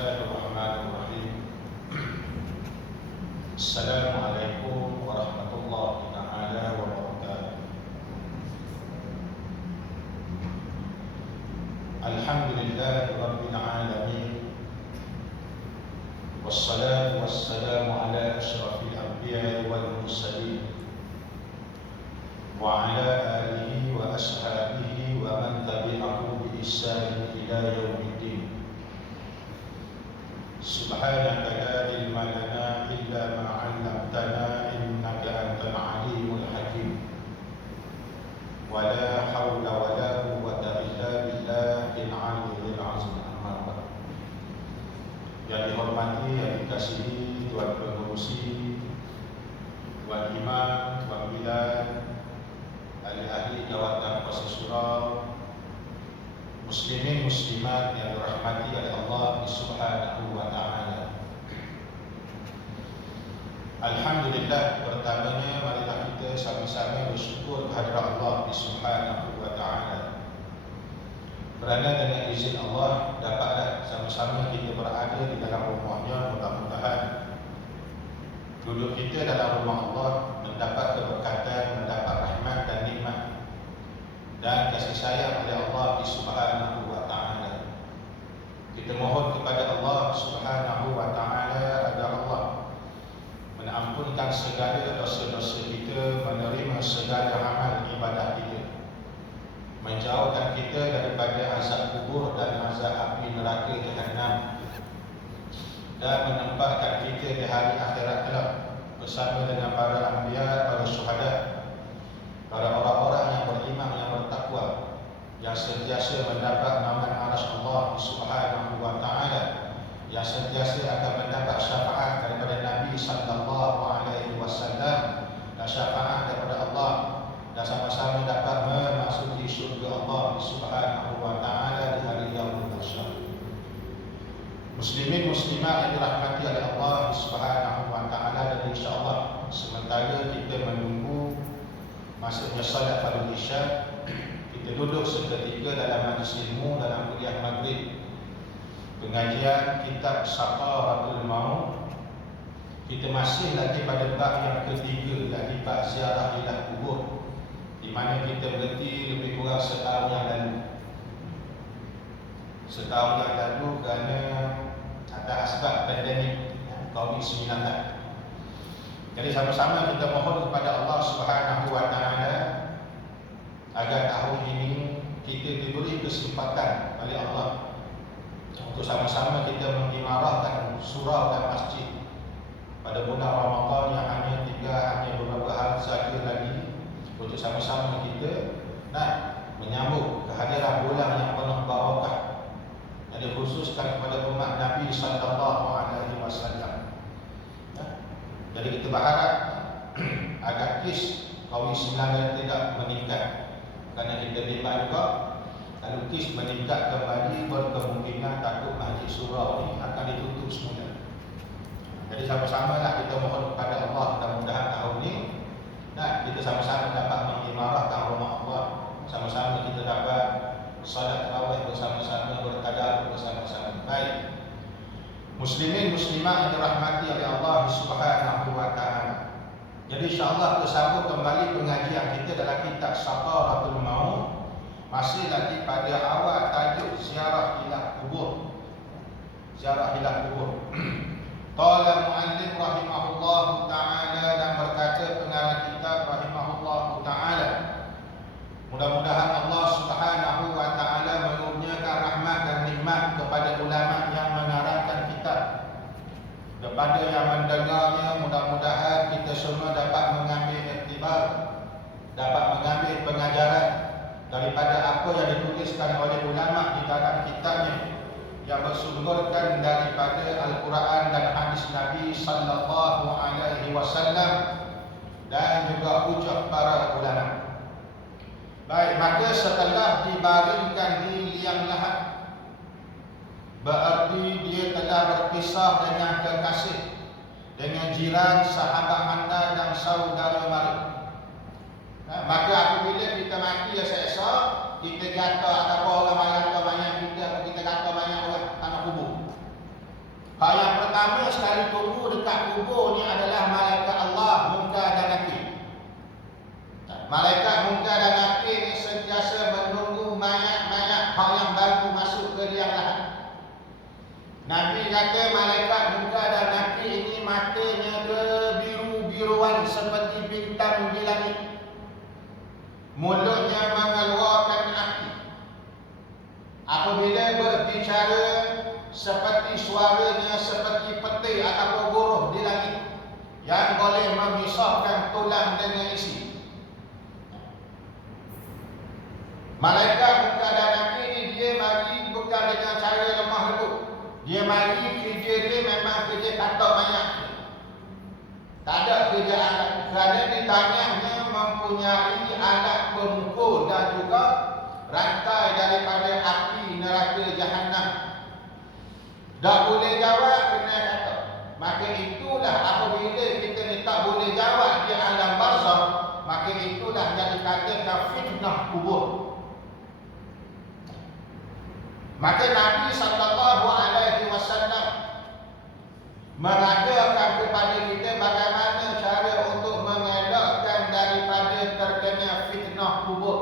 Bismillahirrahmanirrahim. Assalamualaikum warahmatullahi taala wabarakatuh. Alhamdulillahirabbil alamin. Wassalatu wassalamu ala asyrafil anbiya'i wal mursalin wa ala alihi wa ashabihi wa man tabi'ahu bi ihsan ila yaumiddin. Subhanaka la ilma lana illa ma 'allamtana innaka antal alimul hakim. Wa la haula wa la quwwata illa billahil aliyyil azim. Amma ba'd. Yang dihormati, yang dikasihi Tuan Pengurusi, Tuan Imam, Tuan Bilal, ahli-ahli jawatan Qasas muslimin muslimat yang dirahmati oleh Allah Subhanahu wa taala. Alhamdulillah, pertamanya marilah kita sama-sama bersyukur kehadirat Allah Subhanahu wa taala. Kerana dengan izin Allah dapatlah sama-sama kita berada di dalam rumahnya. Mudah-mudahan duduk kita dalam rumah Allah mendapat keberkatan, mendapat rahmat dan nikmat dan kasih sayang oleh Allah Subhanahu wa taala. Kita mohon kepada Allah Subhanahu wa taala agar Allah menampunkan segala dosa-dosa kita, menerima segala amal ibadah kita, menjauhkan kita daripada azab kubur dan azab api neraka Jahannam, dan menempatkan kita di hari akhirat kelak bersama dengan para anbiya, para syuhada, para orang-orang yang beriman, yang bertakwa, yang sentiasa mendapat naungan arsy Allah Subhanahu wa taala, yang sentiasa akan mendapat syafaat daripada Nabi sallallahu alaihi wasallam dan syafaat daripada Allah, dan sama-sama dapat memasuki syurga Allah Subhanahu wa taala di hari yaumul mahsyar. Muslimin muslimat yang dirahmati oleh Allah Subhanahu wa taala, dan insya-Allah sementara kita menunggu masuknya salat fardu isya, kita duduk seketika dalam majlis ilmu dalam kuliah maghrib pengajian kitab Saqaratul Maut. Kita masih lagi pada bab yang ketiga, iaitu bab ziarah ila kubur, di mana kita berhenti lebih kurang setahun yang lalu. Setahun yang lalu kerana atas asbab pandemik COVID-19. Jadi sama-sama kita mohon kepada Allah Subhanahu wa taala agar tahun ini kita diberi kesempatan oleh Allah untuk sama-sama kita mengimarahkan surau dan masjid pada bulan Ramadan yang hanya beberapa hari saja lagi, untuk sama-sama kita nak menyambut kehadiran bulan yang penuh barakah yang dikhususkan kepada umat Nabi sallallahu alaihi wasallam. Jadi kita berharap agar kes COVID-19 tidak meningkat, kerana kita lihat juga kalau kes meningkat kembali, berkemungkinan takut masjid surau ini akan ditutup semula. Jadi sama-sama lah kita mohon kepada Allah, mudah-mudahan tahun ini kita sama-sama dapat mengimarahkan rumah Allah, sama-sama kita dapat salat tarawih bersama-sama, bertadarus bersama-sama. Baik, muslimin muslimat yang dirahmati oleh Allah Subhanahu wa taala. Jadi insya-Allah kita sambung kembali pengajian kita dalam kitab Saqaratul Maut, masih lagi pada awal tajuk ziarah ila kubur. Ziarah ila kubur. Qala muallif rahimahullahu taala, dan berkata pengarang kitab rahimahullahu taala, mudah-mudahan Allah Subhanahu wa taala menurunkan rahmat dan nikmat kepada ulama yang mengarangkan kitab, kepada yang mendengarnya. Mudah-mudahan kita semua dapat mengambil iktibar, dapat mengambil pengajaran daripada apa yang dituliskan oleh ulama di dalam kitabnya, yang bersumberkan daripada Al-Quran dan hadis Nabi sallallahu alaihi wasallam dan juga hujah para ulama. Baik, maka setelah dibaringkan di liang lahat, berarti dia telah berpisah dengan kekasih, dengan jiran, sahabat handal dan saudara mara. Maka apabila kita mati ya seksa, kita kata ataupun orang mayat atau mayat kita, kita kata banyak orang tanah kubur. adalah malaikat Allah, Munkar dan Nakir. Malaikat Munkar dan Nakir ini sentiasa menunggu mayat-mayat yang baru masuk ke liang lahat. Nabi kata malaikat Munkar dan Nakir ini matanya kebiru-biruan seperti bintang di langit. Mulutnya mengeluarkan api. Apabila berbicara, seperti suaranya seperti petir atau buruh di langit yang boleh memisahkan tulang dengan isi. Malaikat Munkar dan Nakir ini dia mari bukan dengan cara lemah lembut. Dia mari kerja dia memang kerja katak banyak. Tak ada kerja alat. Kerana ditanyanya mempunyai alat pemukul dan juga rantai daripada api neraka Jahannam. Tak boleh jawab kena kata. Maka itulah apabila kita ni tak boleh jawab di alam barzakh, maka itulah yang dikatakan fitnah kubur. Maka Nabi SAW mengajarkan kepada kita bagaimana cara untuk mengelakkan daripada terkena fitnah kubur.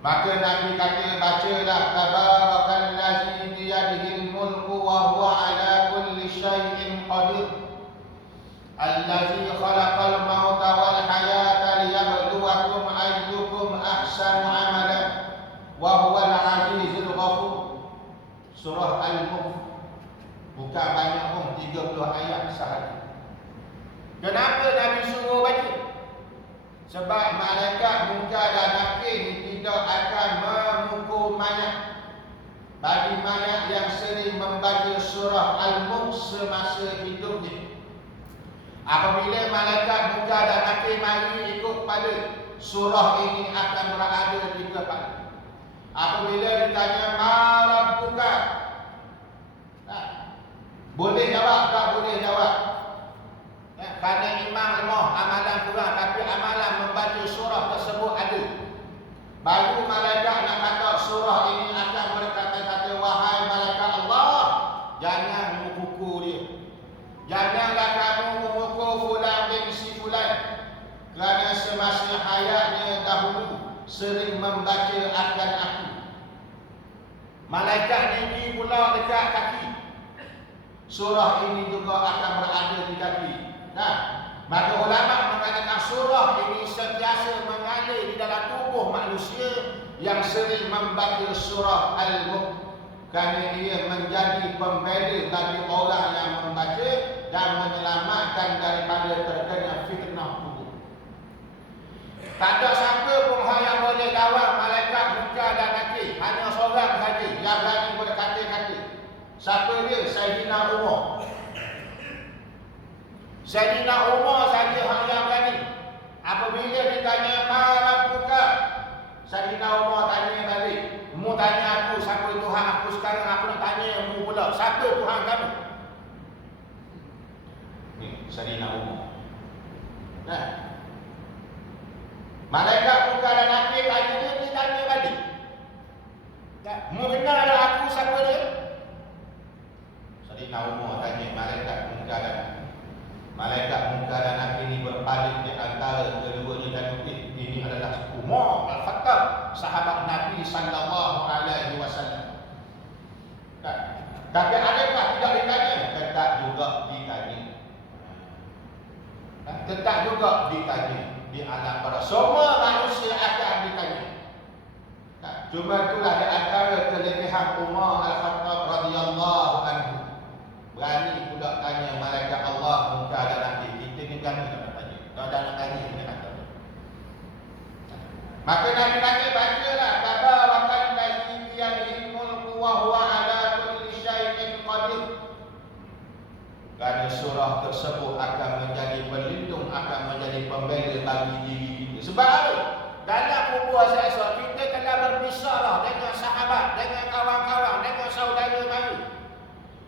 Maka Nabi kata, bacalah tabarakallazi biyadihil mulku wa huwa ala kulli syai'in qadir. Allazi khalaqal mauta wal hayata liyabluwakum ayyukum ahsanu amalan wa huwal azizul ghafur. Surah Al-Mulk. Bukan banyak pun, 30 ayat sahaja. Kenapa Nabi suruh baca? Sebab malaikat Munkar dan Nakir tidak akan memukul mayat. Bagi mayat yang sering membaca surah Al-Mulk semasa hidupnya, apabila malaikat Munkar dan Nakir mari ikut pada surah ini akan berada di kepala. Apabila ditanya ma rabbuka, boleh jawab tak boleh jawab. Kerana iman lemah, amalan kurang, tapi amalan membaca surah tersebut ada. Baru malaikat nak kata surah ini akan berkata-kata, wahai malaikat Allah, jangan memukul dia. Janganlah kamu memukul fulan bin si fulan, kerana semasa hayatnya dahulu sering membaca akan aku. Malaikat ini pula dekat kaki. Surah ini juga akan berada di kaki. Nah, maka ulama mengatakan surah ini sentiasa mengalir di dalam tubuh manusia yang sering membaca surah Al-Mulk, kerana ia menjadi pembela bagi orang yang membaca dan menyelamatkan daripada terkena fitnah kubur. Tak ada siapa pun yang boleh lawan malaikat Munkar dan Nakir. Hanya seorang saja yang berani berkata-kata. Siapa dia? Sayyidina Umar. Sayyidina Umar saja yang berani. Apabila ditanya ma rabbuka, Sayyidina Umar tanya balik, mu tanya aku siapa Tuhan aku, sekarang aku nak tanya mu pula, siapa Tuhan kamu? Ni Sayyidina Umar. Nah, malaikat Munkar dan Nakir tanya dia tanya balik. Mu kenal ada aku siapa dia? Sayyidina Umar tanya malaikat Munkar dan Nakir. Malaikat Munkar dan Nakir ini berpaling di antara keduanya dan ini adalah Umar Al-Khattab, sahabat Nabi sallallahu alaihi wasallam. Tapi adakah tidak ditanya? Tetap juga ditanya. Tetap juga ditanya di alam para semua manusia akan ditanya. Cuma itulah di antara kelebihan Umar Al-Khattab radhiyallahu anhu. Berani pula tanya malaikat Allah Munkar dan Nakir. Kita ni berani tak tanya. Kalau dah nak tanya kita kata. Maka Nabi kata bacalah tabarakallazi biyadihil mulku wa huwa ala kulli syai'in qadir. Kerana surah tersebut akan menjadi pelindung, akan menjadi pembela bagi diri kita. Sebab apa? Dalam kubur esok kita telah berpisah dengan sahabat, dengan kawan-kawan, dengan saudara mara,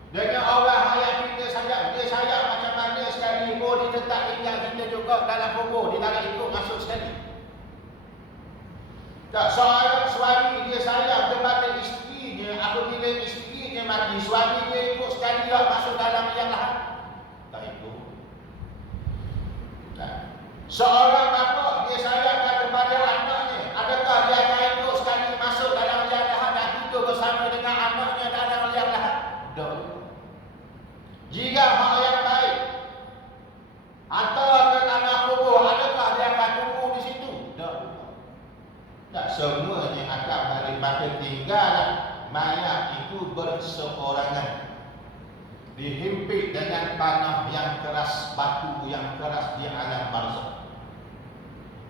dengan orang yang kita sayang. Dia sayang macam mana sekali pun dia tetap tinggal kita juga dalam kubur. Dia tak ikut masuk sekali. Tak, seorang suami dia sayang kepada isterinya. Apabila isterinya mati, suami dia ikut sekali lah masuk dalam yang lahat. Tak ikut. Seorang bapa dia sayangkan kepada anaknya, adakah dia akan ikut sekali masuk dalam liang lahat dan tidur bersama dengan anaknya dalam liang lahat? Tak. Jika hak yang baik hantar ke tanah kubur, adakah dia akan tunggu di situ? Tak. Tak semuanya akan balik, maka tinggallah mayat itu berseorangan, dihimpit dengan tanah yang keras, batu yang keras di alam barzakh.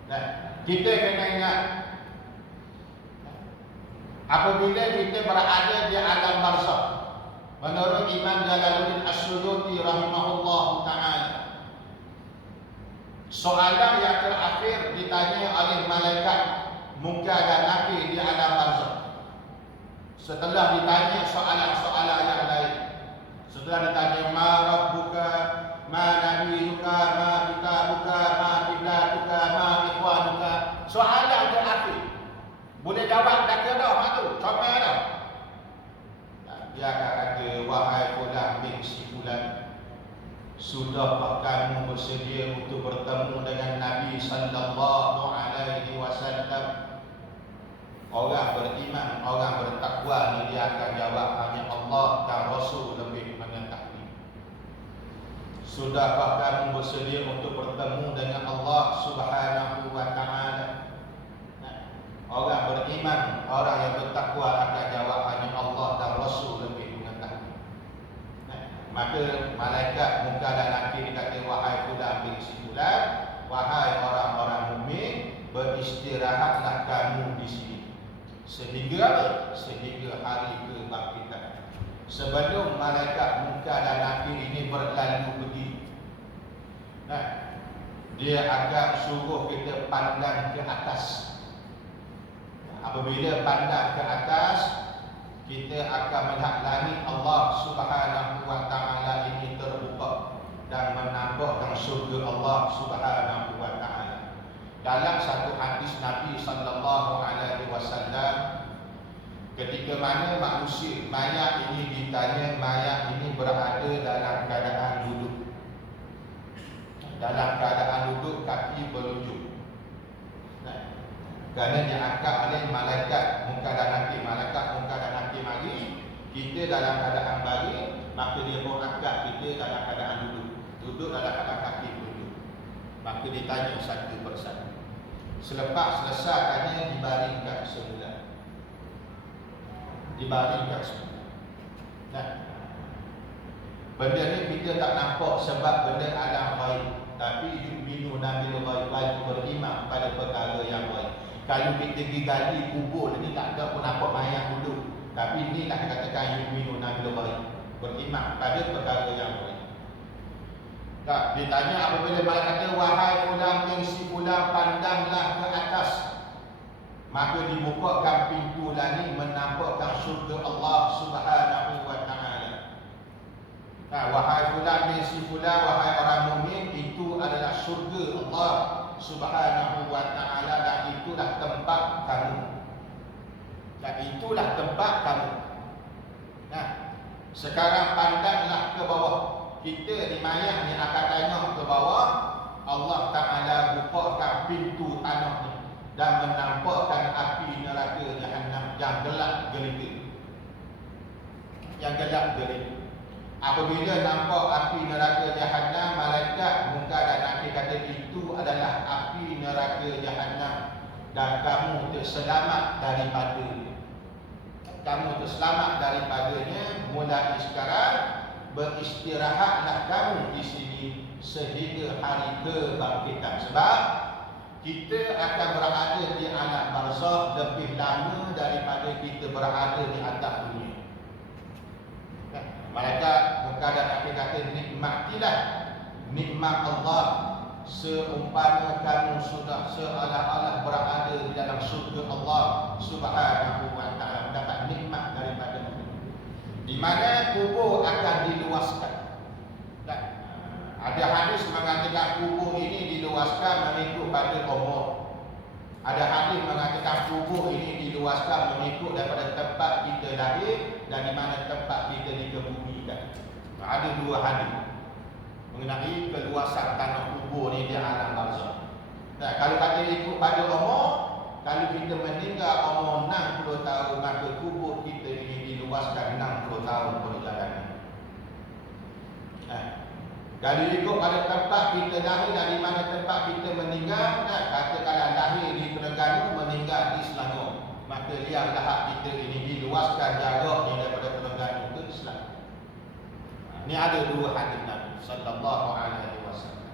Nah, kita kena ingat, apabila kita berada di alam barzakh, menurut Imam Jalaluddin As-Suyuti rahimahullah ta'ala, soalan yang terakhir ditanya oleh malaikat Munkar dan Nakir di alam barzakh. Setelah ditanya soalan-soalan yang lain, setelah ditanya ma rabbuka, ma nabiyuka, ma kitabuka, ma qiblatuka, ma ikhwanuka, soalan terakhir. Boleh jawab dah ke dah mak tu? Comel dah. Dia akan kata, wahai fulan bin si fulan, sudahkah kamu bersedia untuk bertemu dengan Nabi sallallahu alaihi wasallam? Orang beriman, orang bertakwa ni dia akan jawab, hanya Allah dan Rasul lebih mengetahui. Sudahkah kamu bersedia untuk bertemu dengan Allah Subhanahu wa ta'ala? Orang beriman, orang yang bertakwa akan jawab, hanya Allah dan Rasul lebih mengetahui. Maka malaikat Munkar dan Nakir kata, wahai fulan bin si fulan, wahai orang-orang mukmin, beristirahatlah kamu di sini. Sehingga apa? Sehingga hari kebangkitan. Sebelum malaikat Munkar dan Nakir ini berlalu pergi, dia akan suruh kita pandang ke atas. Apabila pandang ke atas, kita akan melihat langit Allah Subhanahu wa ta'ala ini terbuka dan menampakkan surga Allah Subhanahu wa ta'ala. Dalam satu hadis Nabi sallallahu alaihi wasallam, ketika mana manusia mayat ini ditanya, mayat ini berada dalam keadaan duduk. Dalam keadaan duduk, kaki berlujur. Kerana diangkat oleh malaikat Munkar dan Nakir. Malaikat Munkar dan Nakir mari, kita dalam keadaan baring, maka dia pun angkat kita dalam keadaan duduk. Duduk dalam keadaan kaki berlujur. Maka ditanya satu persatu. Selepas selesai tanya, dibaringkan semula. Dibaringkan semula. Benda ni kita tak nampak sebab benda alam ghaib, tapi yu'minuna bil ghaib, beriman pada perkara yang ghaib. Kalau kita pergi gali kubur ni tak ada pun nampak mayat dulu, tapi ni nak katakan yu'minuna bil ghaib, beriman pada perkara yang ghaib. Tak ditanya apabila malaikat kata, wahai fulan bin si fulan, pandanglah ke atas, maka dibukakan pintu langit menampakkan surga Allah Subhanahu wa ta'ala. Wahai fulan bin si fulan, wahai orang mukmin, itu adalah surga Allah Subhanahu wa ta'ala, dan itulah tempat kamu. Dan itulah tempat kamu. Sekarang pandanglah ke bawah. Kita di mayat ni akan tengok ke bawah. Allah Ta'ala bukakan pintu tanah ni dan menampakkan api neraka Jahannam yang gelap gelita. Yang gelap gelita. Apabila nampak api neraka Jahannam, malaikat Munkar dan Nakir kata, itu adalah api neraka Jahannam dan kamu terselamat daripadanya. Kamu terselamat daripadanya. Mulai sekarang beristirahatlah kamu di sini sehingga hari kebangkitan. Sebab kita akan berada di alam barzakh lebih lama daripada kita berada di atas dunia. Malaikat Munkar dan Nakir kata, nikmatilah nikmat Allah seumpama kamu sudah seolah-olah berada di dalam surga Allah Subhanahu wa ta'ala, mendapat nikmat daripada itu, di mana kubur akan diluaskan. Ada hadis mengatakan kubur ini diluaskan mengikut pada umur. Ada hadis mengatakan kubur ini diluaskan mengikut daripada tempat kita lahir dan di mana tempat kita dikebumikan. Ada dua hadis mengenai keluasan tanah kubur ini di alam barzakh. ikut pada umur, kalau kita meninggal umur 60 tahun, maka kubur kita ini diluaskan 60 tahun perjalanan. Kalau ikut pada tempat kita lahir, dari mana tempat kita meninggal, katakanlah lahir di Terengganu, meninggal di Selangor, maka liang lahat kita ini diluaskan jaraknya daripada Terengganu ke Selangor. Ini ada dua hadis Nabi sallallahu alaihi wasallam.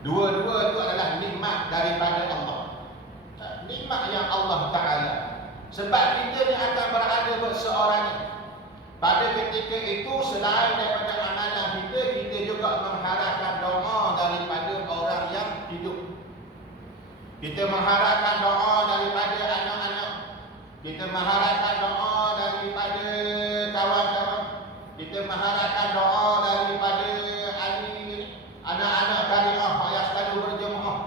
Dua-dua itu adalah nikmat daripada Allah. Nikmat yang Allah Ta'ala. Sebab kita ni akan berada berseorang. Pada ketika itu, selain daripada amalan kita, kita juga mengharapkan doa daripada orang yang hidup. Kita mengharapkan doa daripada anak-anak. Kita mengharapkan doa daripada kawan-kawan. Kita mengharapkan doa daripada anak-anak karimah yang selalu berjemaah.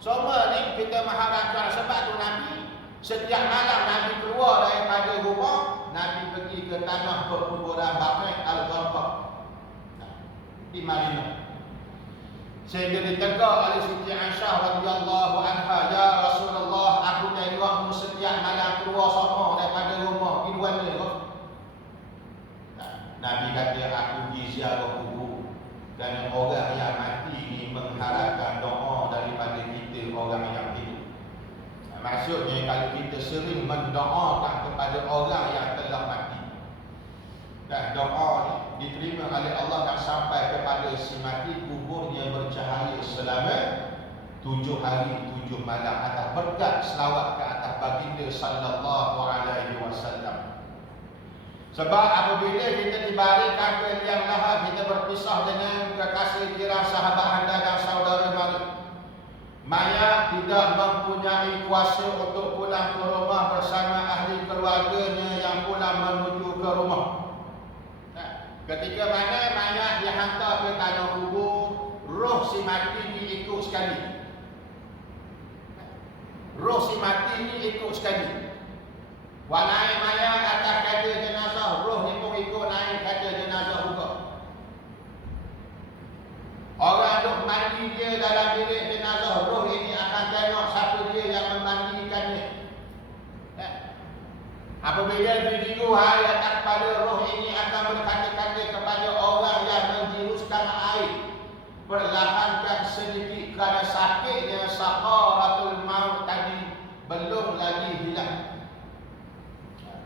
Semua ni kita mengharapkan. Sebab tu Nabi, setiap malam Nabi keluar daripada rumah, Nabi pergi ke tanah perkuburan Baqi' Al-Gharqad di Madinah. Sehingga ditegur oleh Siti Aisyah radhiyallahu anha, "Ya Rasulullah, aku tengokmu setiap malam keluar sama daripada rumah, pergi mana kau?" Nabi kata, "Aku pergi ziarah kubur." Dan orang yang mati ni mengharapkan doa daripada kita orang yang hidup. Maksudnya kalau kita sering mendoakan kepada orang yang telah mati, dan doa ni diterima oleh Allah dan sampai kepada si mati, kuburnya bercahaya selama 7 hari 7 malam atas berkat selawat ke atas baginda sallallahu alaihi wasallam. Sebab apabila kita dibaringkan ke liang lahat, kita berpisah dengan kekasih jiran, sahabat anda dan saudara mara. Mayat tidak mempunyai kuasa untuk pulang ke rumah bersama ahli keluarganya yang pulang menuju ke rumah. Ketika mana mayat dihantar ke tanah kubur, roh si mati diikut sekali. Roh si mati diikut sekali. Naik mayat atas kata jenazah, roh ni pun ikut naik kata jenazah juga. Orang duk mandi dia dalam bilik jenazah, roh ini akan tengok siapa dia yang memandikannya. Apabila berdiri hari atas kepala, roh ini akan berkata-kata kepada orang yang menjuruskan air, perlahankan sedikit kerana sakitnya sakaratul maut tadi belum lagi hilang.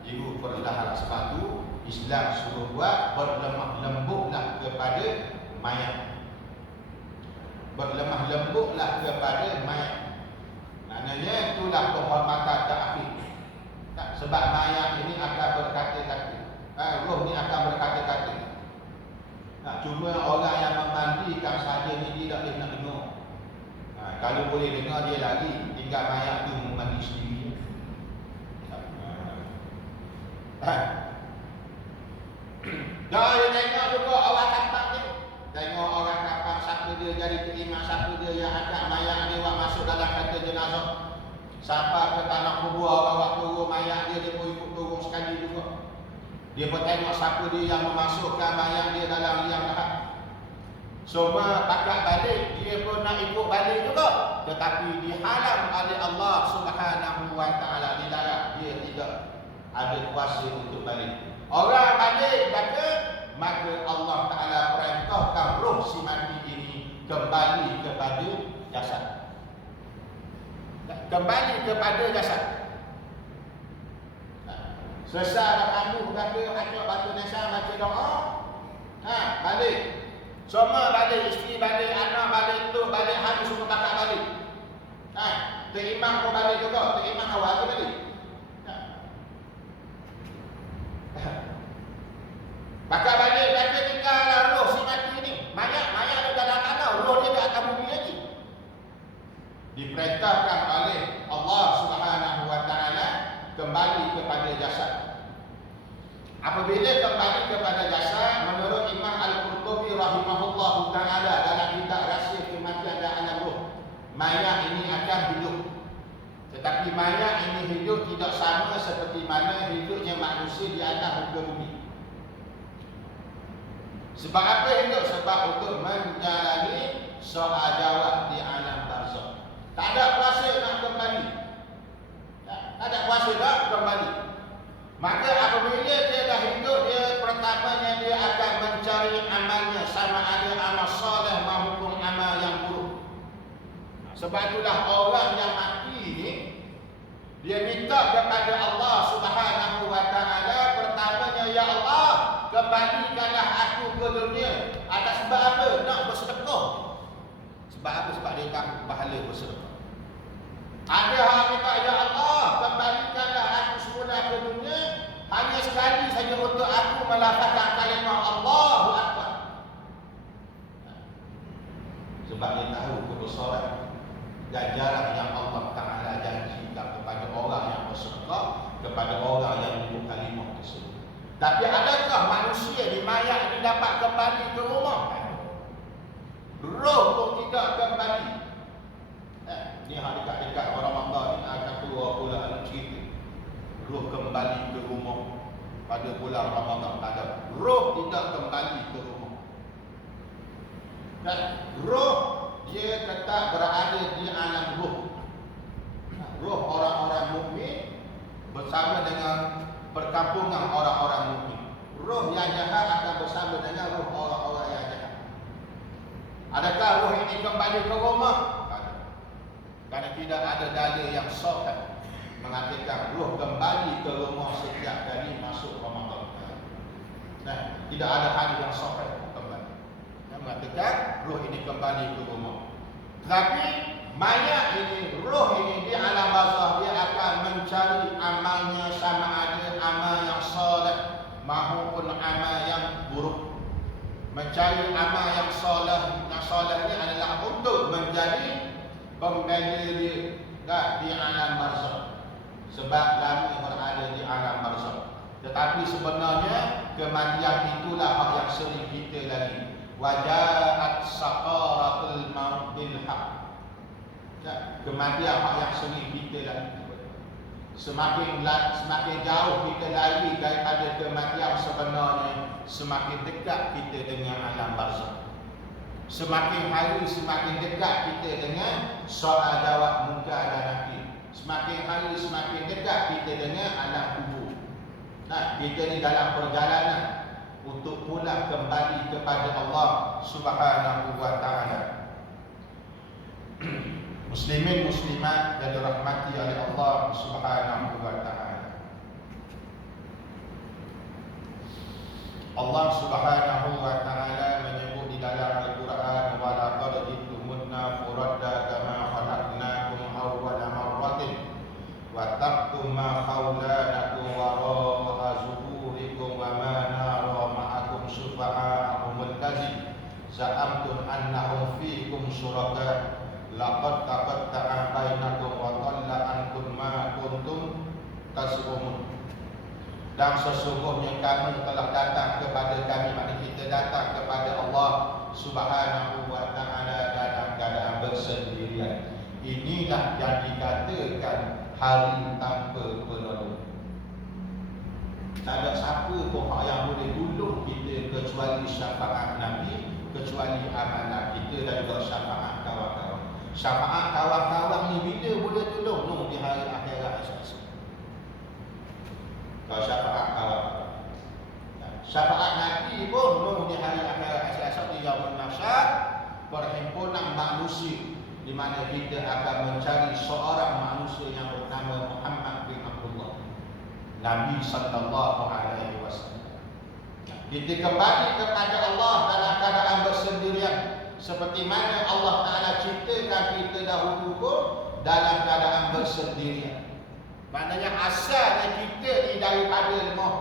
Ibu perlahan. Sebab tu Islam suruh buat berlemah lembutlah kepada mayat. Berlemah lembutlah kepada mayat. Maknanya itulah penghormatan terakhir. Sebab mayat ini akan berkata-kata, roh ni akan berkata-kata. Cuma orang yang memandikan saja ni dia tak boleh nak dengar. Kalau boleh dengar dia lagi, tinggal mayat tu memandi sendiri. Jangan tengok juga orang kapang ni. Tengok orang kapang, siapa dia jadi terima, siapa dia yang angkat mayat ni buat masuk dalam kata jenazah. Sampai ke tanah kubur, orang turun mayat dia, dia pun ikut turun sekali juga. Dia pun tengok siapa dia yang memasukkan mayat dia dalam liang lahat. Semua pakat balik, dia pun nak ikut balik juga. Tetapi dihalang oleh Allah Subhanahu wa ta'ala, dilarang, dia tidak ada kuasa untuk balik. Orang balik kata, maka Allah Ta'ala perintahkan roh si mati ini kembali kepada jasad. Kembali kepada jasad. Selesai dah kamu kata hajat batu nasa baca doa, balik. Semua balik, isteri balik, anak balik, tok balik, habis semua kakak balik. Terimam pun balik juga, terimam awal ke balik. Maka balik kata tinggal roh si mati ni. Mayat dia dalam tanah, roh dia di atas bumi lagi. Diperintahkan oleh Allah Subhanahu wa ta'ala kembali kepada jasad. Apabila kembali kepada jasad, menurut Imam Al-Qurtubi rahimahullahu ta'ala dalam kitab Rahsia Kematian dan Alam Roh, mayat ini akan hidup. Tetapi mayat ini hidup tidak sama seperti mana hidupnya manusia di atas muka bumi. Sebab apa hidup? Sebab untuk menjalani soal jawab di alam barzakh. Tak ada kuasa nak kembali. Tak ada kuasa nak kembali. Maka apabila dia dah hidup, dia pertamanya dia akan mencari amalnya, sama ada amal soleh maupun amal yang buruk. Sebab itulah orang yang mati ni, dia minta kepada Allah Subhanahu wa taala pertamanya, ya Allah, kembalikanlah aku ke dunia. Atas sebab apa? Nak bersedekah. Sebab apa? Sebab dia takut pahala bersedekah. Ada orang minta, ya Allah, kembalikanlah aku semula ke dunia, hanya sekali saja untuk aku melafazkan kalimah Allahu Akbar. Sebab dia tahu kebesaran ganjaran yang Allah Ta'ala janjikan kepada orang yang bersedekah, kepada orang yang menyebut kalimah tersebut. Tapi adakah manusia di mayat ini dapat kembali ke rumah? Roh pun tidak kembali. Ni hak dekat-dekat Ramadan ni akan keluar pula cerita. Roh kembali ke rumah pada bulan Ramadan. Tak ada. Roh tidak kembali ke rumah. Dan roh dia tetap berada di alam roh. Roh orang-orang mukmin bersama dengan perkampungan orang-orang mukmin. Roh yang jahat akan bersama dengan roh orang-orang yang jahat. Adakah roh ini kembali ke rumah? Kerana tidak ada dalil yang sahih mengatakan roh kembali ke rumah setiap kali masuk Ramadan. Tidak ada hadis yang sahih kembali yang mengatakan roh ini kembali ke rumah. Tetapi mayat ini, roh ini di alam barzakh, dia akan mencari amalnya, sama ada amal yang soleh maupun amal yang buruk. Mencari amal yang soleh ini adalah untuk menjadi pembela dia di alam barzakh. Sebab lama berada di alam barzakh. Tetapi sebenarnya kematian itulah hak yang sering kita lagi. Wajahat saqaratul maut bil haq. Kematian hak yang sering kita lagi. Semakin jauh kita lari daripada kematian sebenarnya, semakin dekat kita dengan alam barzakh. Semakin hari semakin dekat kita dengan soal jawab muka dan nakir. Semakin hari semakin dekat kita dengan alam kubur. Kita ni dalam perjalanan untuk pulang kembali kepada Allah Subhanahu wa taala. Muslimin muslimat yang dirahmati oleh Allah Subhanahu wa taala. Allah Subhanahu wa taala menyebut di dalam Al-Quran, wa laqad ji'tumunna furadda kama khalaqnakum awwala marratin wa taqtum ma khawlanakum wara'a zuhurikum wa ma nara ma'akum syufa'akum al-kazib za'amtum annahum fiikum syuraka laqad taqatta'a bainakum wa dhalla ankum ma kuntum tas'umun. Dan sesungguhnya kamu telah datang kepada kami, maknanya kita datang kepada Allah Subhanahu wa taala dalam keadaan bersendirian. Inilah yang dikatakan hari tanpa penolong. Tak ada siapa pun yang boleh tolong kita kecuali syafaat Nabi, kecuali amalan kita dan juga syafaat kawan-kawan. Syafaat kawan-kawan ni bila boleh tolong? Di hari akhirat esok. Kalau syafaat kawan-kawan, syafaat Nabi pun di hari akhirat esok, di yaumul mahsyar, perhimpunan manusia di mana kita akan mencari seorang manusia yang bernama Muhammad bin Abdullah, Nabi sallallahu alaihi wasallam. Kita kembali kepada Allah dalam keadaan bersendirian, seperti mana Allah Taala ciptakan kita dahulu pun dalam keadaan bersendirian. Maknanya asalnya kita ni daripada lemah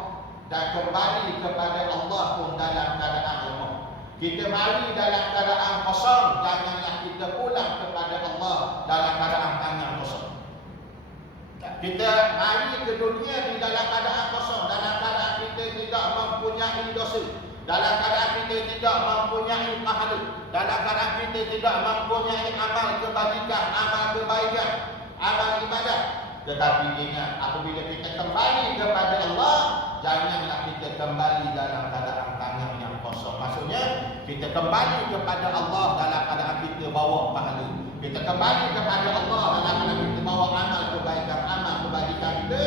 dan kembali kepada Allah pun dalam keadaan lemah. Kita mari dalam keadaan kosong, janganlah kita pulang kepada Allah dalam keadaan tangan kosong. Kita mari ke dunia di dalam keadaan kosong, dalam keadaan kita tidak mempunyai dosa, dalam keadaan kita tidak mempunyai pahala, dalam keadaan kita tidak mempunyai amal kebajikan, amal kebaikan, amal ibadah. Tetapi ingat, apabila kita kembali kepada Allah, janganlah kita kembali dalam keadaan tangan yang kosong. kosong. Maksudnya kita kembali kepada Allah dalam keadaan kita bawa pahala. Kita kembali kepada Allah dalam keadaan kita bawa amal kebajikan kita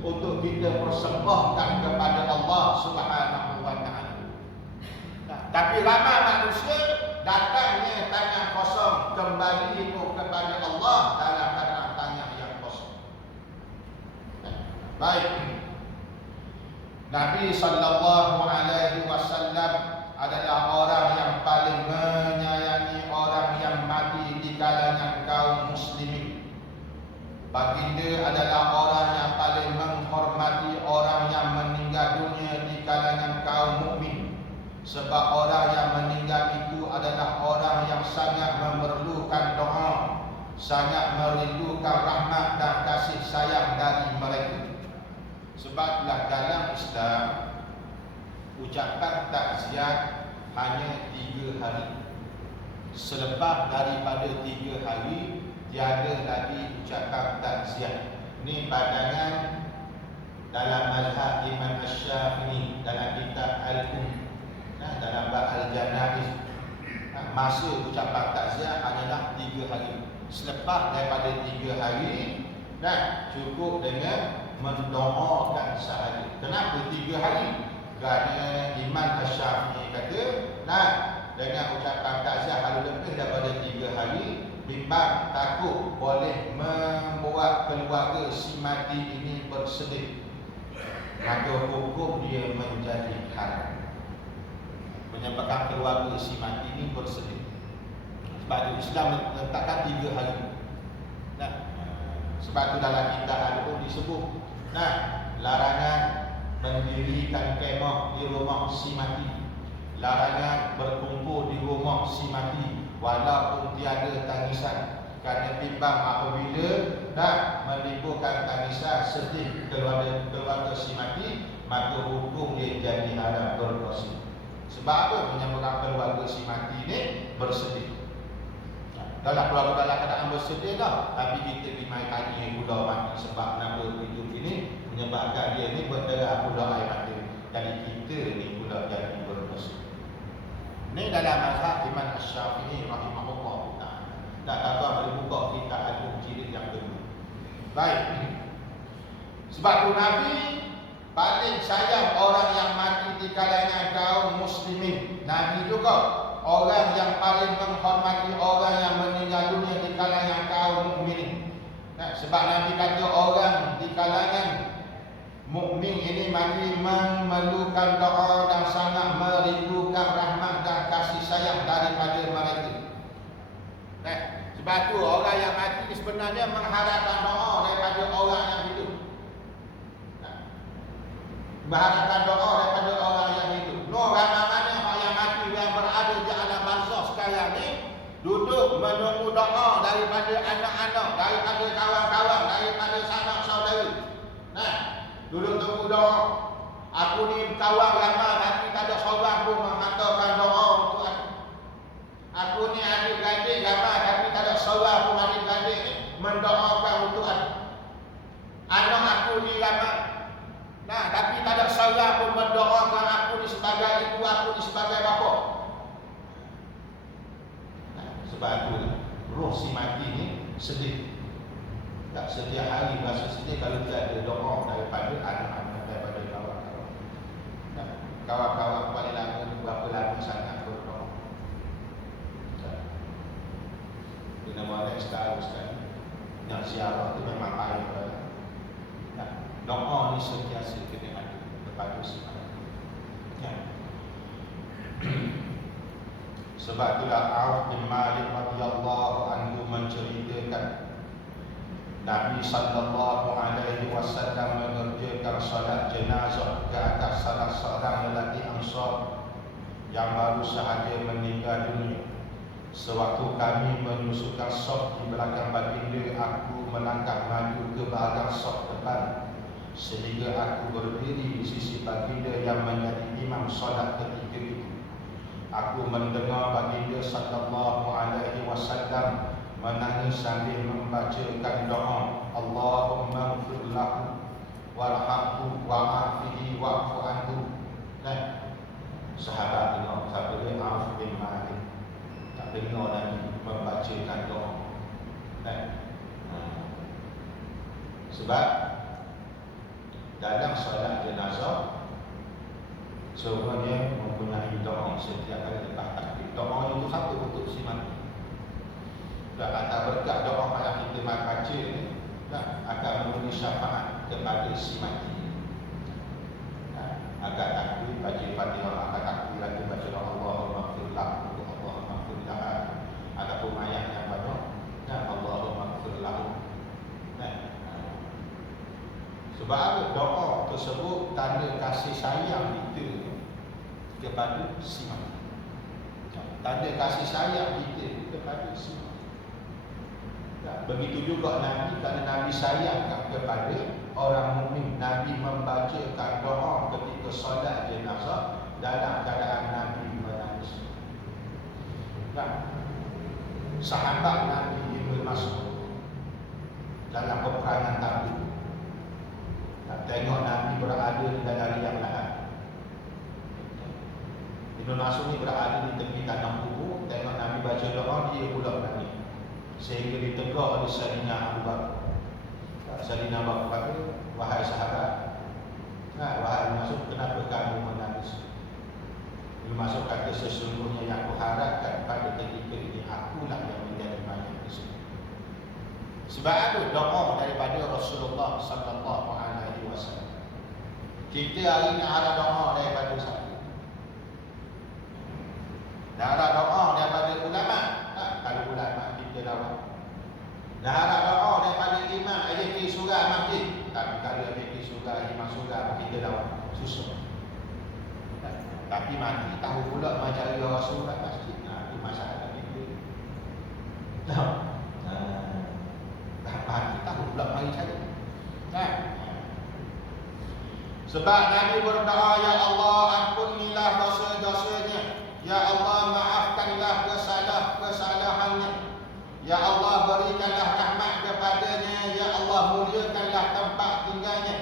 untuk kita persembahkan kepada Allah Subhanahu wa taala. Tapi ramai manusia datangnya tangan kosong, kembali kepada Allah dalam keadaan tangan yang kosong. Baik. Nabi sallallahu alaihi wasallam adalah orang yang paling menyayangi orang yang mati di kalangan kaum muslimin. Baginda adalah orang yang paling menghormati orang yang meninggal dunia di kalangan kaum mukmin. Sebab orang yang meninggal itu adalah orang yang sangat memerlukan doa, sangat merindukan rahmat dan kasih sayang dari mereka. Sebablah dalam Islam ucapan takziah hanya 3 hari. Selepas daripada 3 hari tiada lagi ucapan takziah. Ini pandangan dalam mazhab Imam Asy-Syafi'i dalam kitab dalam bab Al-Janaiz. Masa ucapan takziah hanyalah 3 hari. Selepas daripada 3 hari cukup dengan mendoakan sahaja. Kenapa 3 hari? Kerana Imam Asy-Syafi'i kata, dengan ucapan takziah kalau lebih daripada 3 hari, bimbang takut boleh membuat keluarga si mati ini bersedih, maka hukum dia menjadi haram. Menyebabkan keluarga si mati ini bersedih. Sebab itu Islam letakkan 3 hari. Sebab itu dalam kitab Al-Qur'an disebut larangan mendirikan kemah di rumah si mati, larangan berkumpul di rumah si mati walaupun tiada tangisan, kerana bimbang apabila menimbulkan tangisan sedih keluarga si mati, maka hukum dia jadi haram berdosa. Sebab apa? Menyebabkan keluarga si mati ini bersedih. Dalam keluarga dalam keadaan bersedih tapi kita dimai tanya pula mati sebab nama hidup ini menyebabkan dia ni berdarah pula air mata. Jadi kita ni pula jadi berdosa. Ini dalam mazhab Imam Asy-Syafi'i rahimahullah ta'ala. Dan tuan-tuan boleh buka kitab Al-Qur'an jilid yang kedua. Baik. Sebab tu Nabi paling sayang orang yang mati di kalangan kaum muslimin. Nabi juga orang yang paling menghormati orang yang meninggal dunia di kalangan kaum mukminin. Sebab Nabi kata orang di kalangan mukmin ini mati memerlukan doa dan sangat merindukan rahmat dan kasih sayang daripada mereka. Sebab tu orang yang mati sebenarnya mengharapkan doa daripada orang yang hidup. Mengharapkan doa daripada orang yang hidup. Ramai-ramai orang yang mati yang berada di alam barzakh sekarang ni duduk menunggu doa daripada anak-anak, daripada kawan-kawan, daripada sanak saudara. Duduk tunggu doa. Aku ni kawan ramai tapi tak ada seorang pun menghantarkan doa untuk aku. Aku ni adik-adik ramai tapi tak ada seorang pun adik-adik ni mendoakan untuk aku. Anak aku ni ramai. Tapi tak ada seorang pun mendoakan aku ni sebagai ibu, aku ni sebagai bapa. Sebab itu roh si mati ni sedih. Tak setiap hari rasa sedih kalau tidak ada doa daripada anak-anak, daripada kawan-kawan. Kawan-kawan paling lama berapa lama sangat berdoa. Kena buat setahun sekali. Yang ziarah tu memang baik. Doa ni sentiasa kena ada kepada si mati. Sebab itulah Auf bin Malik radhiyallahu anhu menceritakan Nabi sallallahu alaihi wasallam mengerjakan salat jenazah ke atas salah seorang lelaki Ansar yang baru sahaja meninggal dunia. Sewaktu kami menyusukan saf di belakang baginda, aku melangkah maju ke belakang saf depan sehingga aku berdiri di sisi baginda yang menjadi imam salat ketika itu. Aku mendengar baginda sallallahu alaihi wasallam menangis sambil membacakan doa, Allahumma ighfir lahu warhamhu wa'afihi wa'fu anhu. sahabat dengar siapa dia Auf bin Malik tak dengar Nabi membacakan doa. Sebab dalam solat jenazah semuanya mempunyai doa setiap kali lepas takbir. Doa itu satu untuk si mati. Dan atas berkat doa yang kita baca ni akan memberi syafaat kepada si mati. Agak takbir baca Fatihah, agak takbir lagi baca doa Allahumma ighfirlah, Allahumma ighfirlah. Ataupun ayat yang banyak, Allahumma ighfirlah. Sebab apa? Doa tersebut tanda kasih sayang kita kepada si mati. Tanda kasih sayang kita kepada si mati. Begitu juga Nabi, kerana Nabi sayang kepada orang mukmin, Nabi membacakan doa ketika solat jenazah dalam keadaan Nabi menangis. Sahabat Nabi Ibnu Mas'ud dalam peperangan Tabuk, tengok Nabi berada di dalam liang lahat. Ibnu Mas'ud ni berada di tepi tanah kubur, tengok Nabi baca doa, dia pula menangis. Sehingga ditegur oleh Sayyidina Abu Bakar. Sayyidina Abu Bakar kata, wahai sahabat, wahai Mas'ud, kenapa kamu menangis? Ibnu Mas'ud kata, sesungguhnya yang aku harapkan pada ketika ini akulah yang menjadi mayat di sini. Sebab ada doa daripada Rasulullah sallallahu alaihi wasallam. Kita hari ini ada doa daripada siapa? Ada doa daripada ulama. Kalau ulama kita lawan. Dah harap doa daripada imam ahli surah masjid. Tapi kalau ahli surah, imam surah kita lawan. Susah. Tapi mati tahu pula macam dia Rasulullah masjid. Itu masalah kita. Mati tahu pula mari cari. Sebab Nabi berdoa, ya Allah ampunilah dosa-dosanya. Ya Allah maafkanlah kesalahannya. Ya Allah berikanlah rahmat kepadanya. Ya Allah muliakanlah tempat tinggalnya.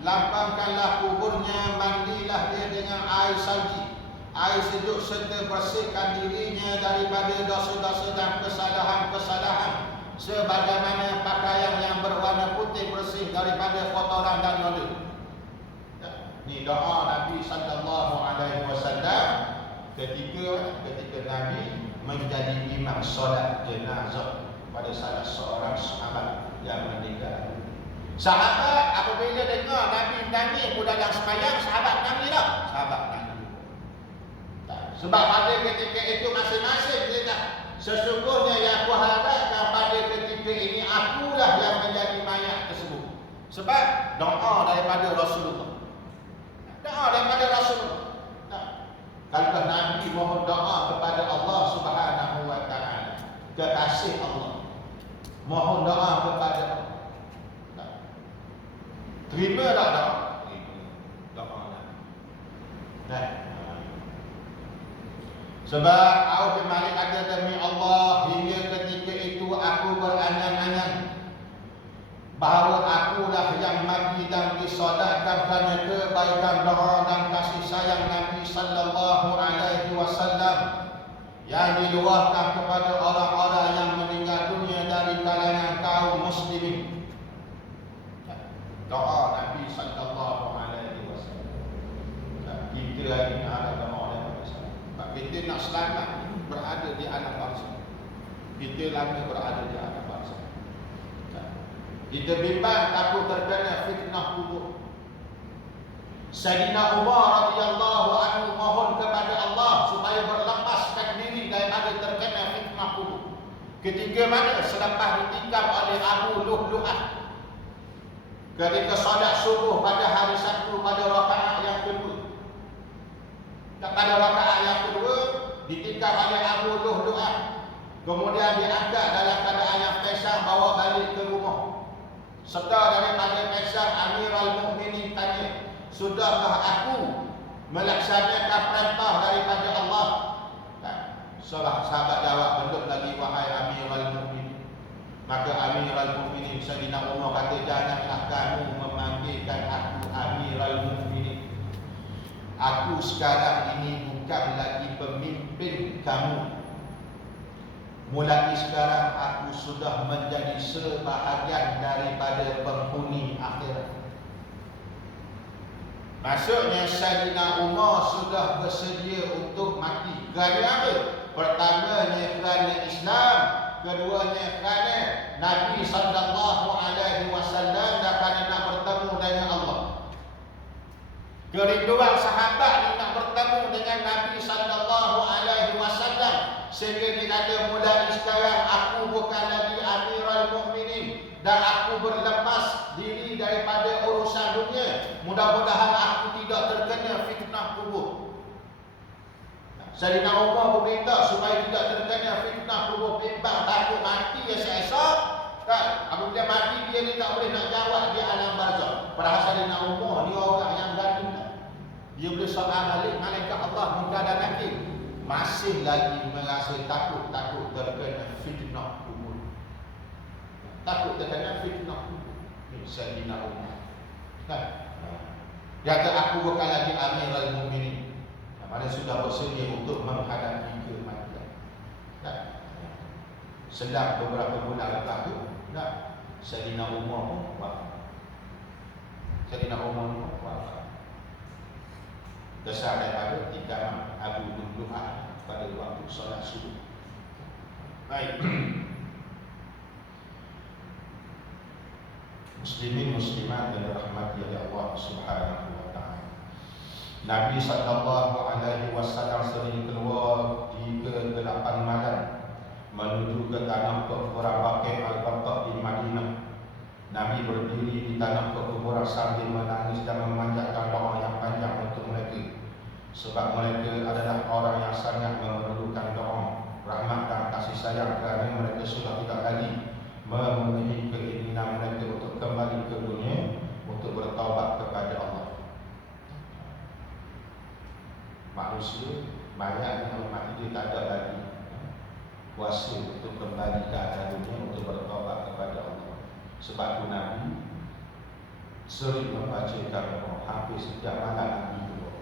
Lapangkanlah kuburnya. Mandilah dia dengan air salji, air sejuk, serta bersihkan dirinya daripada dosa-dosa dan kesalahan-kesalahan, sebagaimana pakaian yang berwarna putih bersih daripada kotoran dan noda. Ini doa Nabi sallallahu alaihi wasallam ketika Nabi menjadi imam solat jenazah pada salah seorang sahabat yang meninggal. Sahabat apabila dengar Nabi menangis pun dalam sembahyang, sahabat nangis tak? Sahabat nangis. Sebab pada ketika itu masing-masing dia tak, sesungguhnya yang aku harapkan pada ketika ini akulah yang menjadi mayat tersebut. Sebab doa daripada Rasulullah. Doa daripada Rasulullah. Kalau Nabi mohon doa kepada Allah Subhanahu wa taala, kekasih Allah, mohon doa kepada Allah. Terima tak doa? Doa Nabi. Sebab Auf bin Malik kata, demi Allah hingga ketika itu aku berangan-angan bahawa akulah yang mati dan disolatkan kerana kebaikan doa dan kasih sayang Nabi sallallahu alaihi wasallam yang diluahkan kepada orang-orang yang meninggal dunia dari kalangan kaum muslimin. Doa Nabi sallallahu alaihi wasallam. Kita hari ini ada doa daripada saya. Sebab kita nak selamat berada di alam barzakh. Kita lama berada di alam barzakh. Kita bimbang takut terkena fitnah kubur. Sayyidina Umar radhiyallahu anhu mohon kepada Allah supaya berlepaskan diri daripada terkena fitnah kubur. Ketika mana selepas ditikam oleh Abu Lu'lu'ah ketika solat subuh pada hari Sabtu pada rakaat yang kedua. Pada rakaat yang kedua ditikam oleh Abu Lu'lu'ah. Kemudian diangkat dalam keadaan yang pingsan, bawa balik ke rumah. Serta daripada pingsan Amirul Mukminin tanya, sudahkah aku melaksanakan perintah daripada Allah? Sahabat jawab, belum lagi wahai Amirul Mukminin. Maka Amirul Mukminin Sayyidina Umar kata, janganlah kamu memanggilkan aku Amirul Mukminin. Aku sekarang ini bukan lagi pemimpin kamu. Mulai sekarang aku sudah menjadi sebahagian daripada penghuni akhirat. Maksudnya Sayyidina Umar sudah bersedia untuk mati. Kerana apa? Pertamanya kerana Islam, keduanya kerana Nabi SAW dan kerana nak bertemu dengan Allah. Kerinduan sahabat ni nak bertemu dengan Nabi SAW, sehingga dia kata mulai sekarang aku bukan lagi Amirul Mukminin dan aku berlepas diri daripada urusan dunia. Mudah-mudahan aku tidak terkena fitnah kubur. Sayyidina Umar berminta supaya tidak terkena fitnah kubur, bimbang takut mati esok-esok kan. Apabila mati dia ni tak boleh nak jawab di alam barzakh. Padahal Sayyidina Umar ni orang yang berani. Dia boleh soal balik malaikat Allah muka dan nakir. Masih lagi merasa takut terkena fitnah kubur. Takut terkena fitnah kubur. Ini Sayyidina Umar kan. Dia kata aku bukan lagi Amirul Mukminin. Mana sudah bersedia untuk menghadapi kematian. Kan? Sedang beberapa bulan lepas tu, nah, Sayyidina Umar pun wafat. Sayyidina Umar pun wafat. Besar daripada tikam Abu Du'ah pada waktu solat subuh. Baik. Muslimin muslimat yang dirahmati oleh Allah Subhanahu wa taala. Nabi SAW sering keluar 3 ke 8 malam menuju ke tanah perkuburan Baqi' al-Barqa' di Madinah. Nabi berdiri di tanah perkuburan sambil menangis dan memanjatkan doa yang panjang untuk mereka, sebab mereka adalah orang yang sangat memerlukan doa, rahmat dan kasih sayang, kerana mereka sudah tidak lagi memenuhi keinginan mereka untuk kembali ke dunia untuk bertaubat kepada Allah. Manusia banyak yang mati dia tak ada lagi kuasa untuk kembali ke atas dunia untuk bertaubat kepada Allah. Sebab itu Nabi sering membacakan doa hampir setiap malam Nabi doa.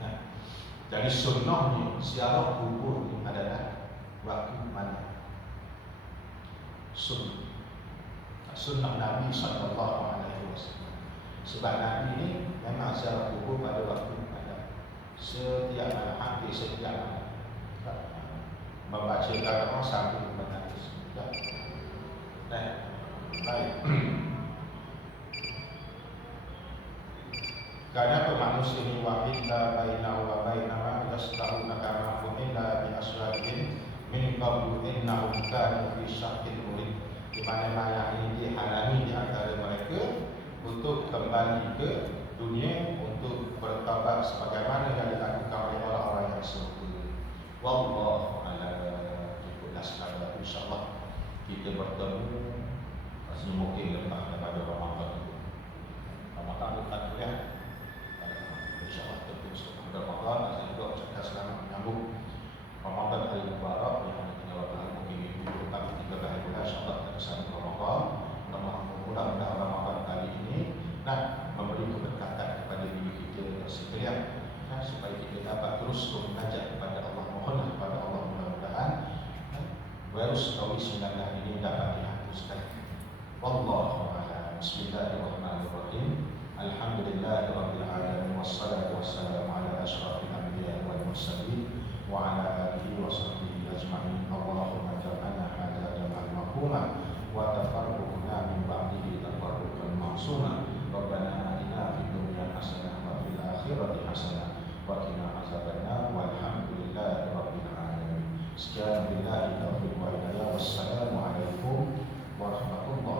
Nah, jadi sunnahnya ziarah kubur ini adalah waktu mana? Sunnah Nabi SAW. Sebab Nabi ini memang ziarah kubur pada waktu mana? Setiap malam, hampir setiap malam. Membacakan doa sambil menangis. Baik. Karena manusia ini wahidlah bainahu wa bainama yastahuna kama fumila bi aswadin min qablu innahum kanu fi syakkin murid. Di mana mayat ini dihalangi di antara mereka untuk kembali ke dunia untuk bertaubat sebagaimana yang dilakukan oleh orang-orang yang sebelum. Wallahu a'lam. Ikutlah sekadar insya-Allah kita bertemu mungkin lepas daripada Ramadan itu. Ramadan bukan ya. InsyaAllah terus pada Ramadan saya juga ucapkan selamat menyambut Ramadan hari Mubarak yang tinggal pada mungkin itu tapi 3 hari bulan insyaAllah terkesan Ramadan. Mudah-mudahan Ramadan kali ini dan memberi keberkatan kepada diri kita sekalian supaya kita dapat terus menajak kepada Allah, mohonlah kepada Allah mudah-mudahan virus COVID-19 ini dapat dihapuskan. Wallahu a'lam. Bismillahirrahmanirrahim. Alhamdulillahirabbil alamin wassalatu wassalamu ala asyrafil anbiya'i wal mursalin wa ala alihi wa sahbihi ajma'in. Allahumma ja'alna hadza jam'an marhuma wa tafarruqna min ba'dihi tafarruqan ma'suma. Rabbana atina fid dunya hasanah wa fil akhirati hasanah wa qina azabannar walhamdulillahirabbil alamin. Sekian billahi taufiq wal hidayah. Wassalamu alaikum warahmatullahi